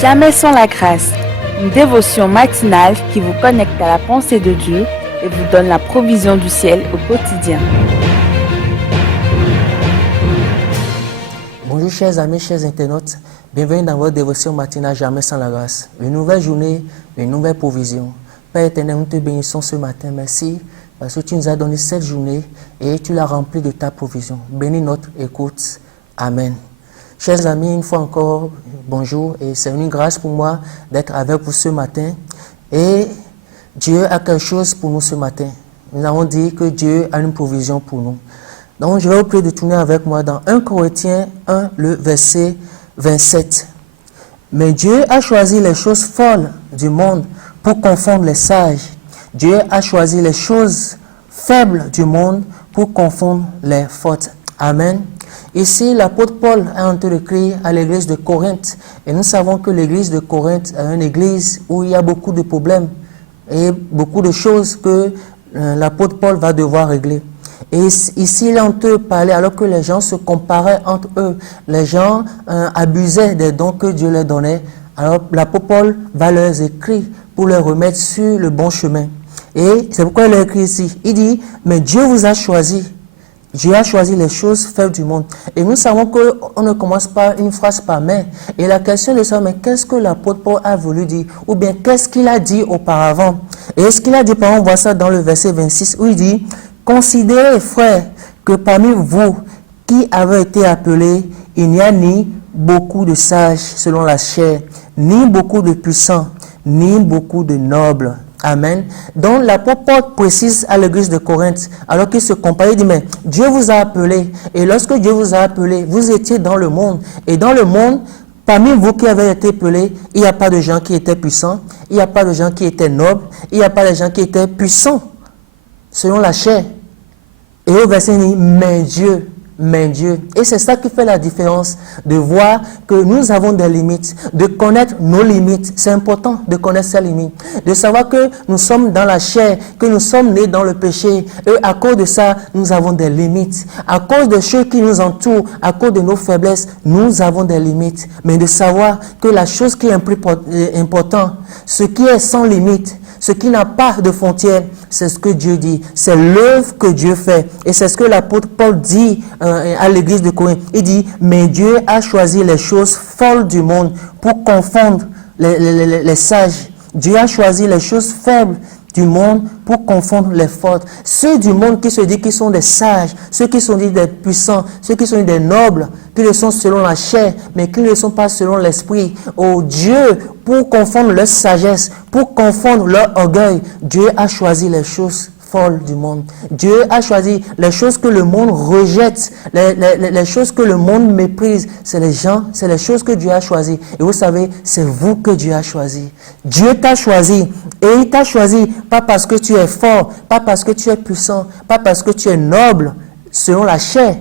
Jamais sans la grâce, une dévotion matinale qui vous connecte à la pensée de Dieu et vous donne la provision du ciel au quotidien. Bonjour chers amis, chers internautes, bienvenue dans votre dévotion matinale Jamais sans la grâce. Une nouvelle journée, une nouvelle provision. Père éternel, nous te bénissons ce matin, merci parce que tu nous as donné cette journée et tu l'as remplie de ta provision. Bénis notre écoute, amen. Chers amis, une fois encore, bonjour et c'est une grâce pour moi d'être avec vous ce matin. Et Dieu a quelque chose pour nous ce matin. Nous avons dit que Dieu a une provision pour nous. Donc je vais vous prier de tourner avec moi dans 1 Corinthiens 1, le verset 27. Mais Dieu a choisi les choses folles du monde pour confondre les sages. Dieu a choisi les choses faibles du monde pour confondre les fortes. Amen. Ici, l'apôtre Paul est en train d'écrire à l'église de Corinthe. Et nous savons que l'église de Corinthe est une église où il y a beaucoup de problèmes et beaucoup de choses que l'apôtre Paul va devoir régler. Et ici, il est en train de parler alors que les gens se comparaient entre eux. Les gens abusaient des dons que Dieu leur donnait. Alors l'apôtre Paul va leur écrire pour les remettre sur le bon chemin. Et c'est pourquoi il a écrit ici. Il dit, mais Dieu vous a choisi. Dieu a choisi les choses faibles du monde. Et nous savons qu'on ne commence pas une phrase par main. Et la question est de savoir, mais qu'est-ce que l'apôtre Paul a voulu dire? Ou bien qu'est-ce qu'il a dit auparavant? Et ce qu'il a dit, par exemple, on voit ça dans le verset 26, où il dit, considérez, frères, que parmi vous qui avez été appelés, il n'y a ni beaucoup de sages selon la chair, ni beaucoup de puissants, ni beaucoup de nobles. Amen. Donc l'apôtre Paul précise à l'église de Corinthe, alors qu'il se compare, il dit, mais Dieu vous a appelé, et lorsque Dieu vous a appelé, vous étiez dans le monde, et dans le monde, parmi vous qui avez été appelés, il n'y a pas de gens qui étaient puissants, il n'y a pas de gens qui étaient nobles, il n'y a pas de gens qui étaient puissants, selon la chair. Et au verset, il dit, mais Dieu. Et c'est ça qui fait la différence, de voir que nous avons des limites, de connaître nos limites. C'est important de connaître ces limites, de savoir que nous sommes dans la chair, que nous sommes nés dans le péché. Et à cause de ça, nous avons des limites. À cause de ceux qui nous entourent, à cause de nos faiblesses, nous avons des limites. Mais de savoir que la chose qui est plus importante, ce qui est sans limite, ce qui n'a pas de frontières, c'est ce que Dieu dit. C'est l'œuvre que Dieu fait. Et c'est ce que l'apôtre Paul dit à l'église de Corinthe. Il dit, mais Dieu a choisi les choses folles du monde pour confondre les sages. Dieu a choisi les choses faibles du monde pour confondre les fortes. Ceux du monde qui se disent qu'ils sont des sages, ceux qui sont dits des puissants, ceux qui sont des nobles, qui le sont selon la chair, mais qui ne le sont pas selon l'esprit. Oh Dieu, pour confondre leur sagesse, pour confondre leur orgueil, Dieu a choisi les choses folles du monde. Dieu a choisi les choses que le monde rejette, les choses que le monde méprise. C'est les gens, c'est les choses que Dieu a choisies. Et vous savez, c'est vous que Dieu a choisi. Dieu t'a choisi. Et il t'a choisi pas parce que tu es fort, pas parce que tu es puissant, pas parce que tu es noble, selon la chair.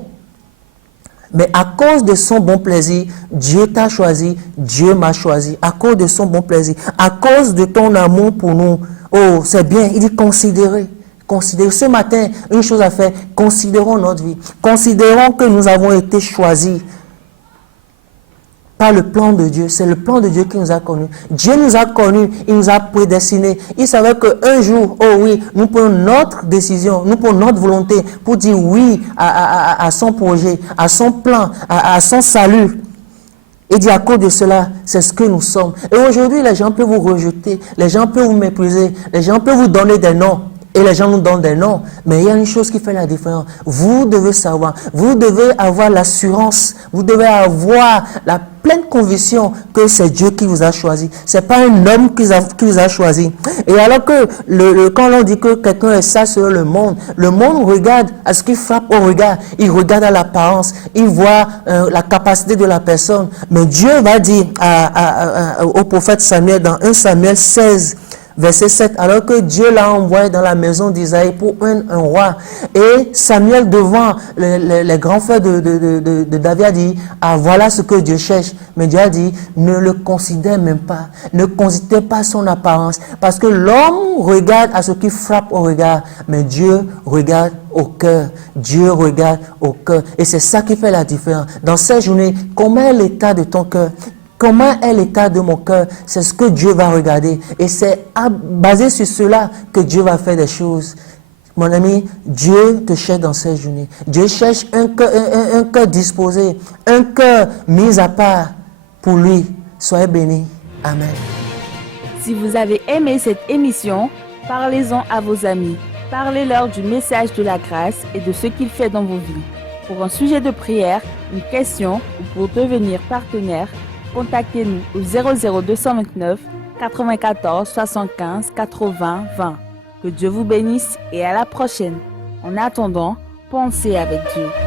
Mais à cause de son bon plaisir, Dieu t'a choisi, Dieu m'a choisi. À cause de son bon plaisir, à cause de ton amour pour nous. Oh, c'est bien, il dit considérez. Considérez ce matin, une chose à faire, considérons notre vie. Considérons que nous avons été choisis par le plan de Dieu. C'est le plan de Dieu qui nous a connus. Dieu nous a connus, il nous a prédestinés. Il savait qu'un jour, oh oui, nous prenons notre décision, nous prenons notre volonté pour dire oui à son projet, à son plan, à son salut. Et dit à cause de cela, c'est ce que nous sommes. Et aujourd'hui, les gens peuvent vous rejeter, les gens peuvent vous mépriser, les gens peuvent vous donner des noms. Et les gens nous donnent des noms. Mais il y a une chose qui fait la différence. Vous devez savoir, vous devez avoir l'assurance, vous devez avoir la pleine conviction que c'est Dieu qui vous a choisi. Ce n'est pas un homme qui vous a choisi. Et alors que quand on dit que quelqu'un est sage selon le monde regarde à ce qui frappe au regard. Il regarde à l'apparence, il voit la capacité de la personne. Mais Dieu va dire au prophète Samuel dans 1 Samuel 16, Verset 7, alors que Dieu l'a envoyé dans la maison d'Isaïe pour un roi. Et Samuel, devant les grands frères de David, a dit, ah, voilà ce que Dieu cherche. Mais Dieu a dit, ne le considère même pas. Ne considère pas son apparence. Parce que l'homme regarde à ce qui frappe au regard. Mais Dieu regarde au cœur. Dieu regarde au cœur. Et c'est ça qui fait la différence. Dans cette journée, comment est l'état de ton cœur? Comment est l'état de mon cœur? C'est ce que Dieu va regarder. Et c'est basé sur cela que Dieu va faire des choses. Mon ami, Dieu te cherche dans cette journée. Dieu cherche un cœur disposé, un cœur mis à part pour lui. Soyez bénis. Amen. Si vous avez aimé cette émission, parlez-en à vos amis. Parlez-leur du message de la grâce et de ce qu'il fait dans vos vies. Pour un sujet de prière, une question ou pour devenir partenaire, contactez-nous au 00229 94 75 80 20. Que Dieu vous bénisse et à la prochaine. En attendant, pensez avec Dieu.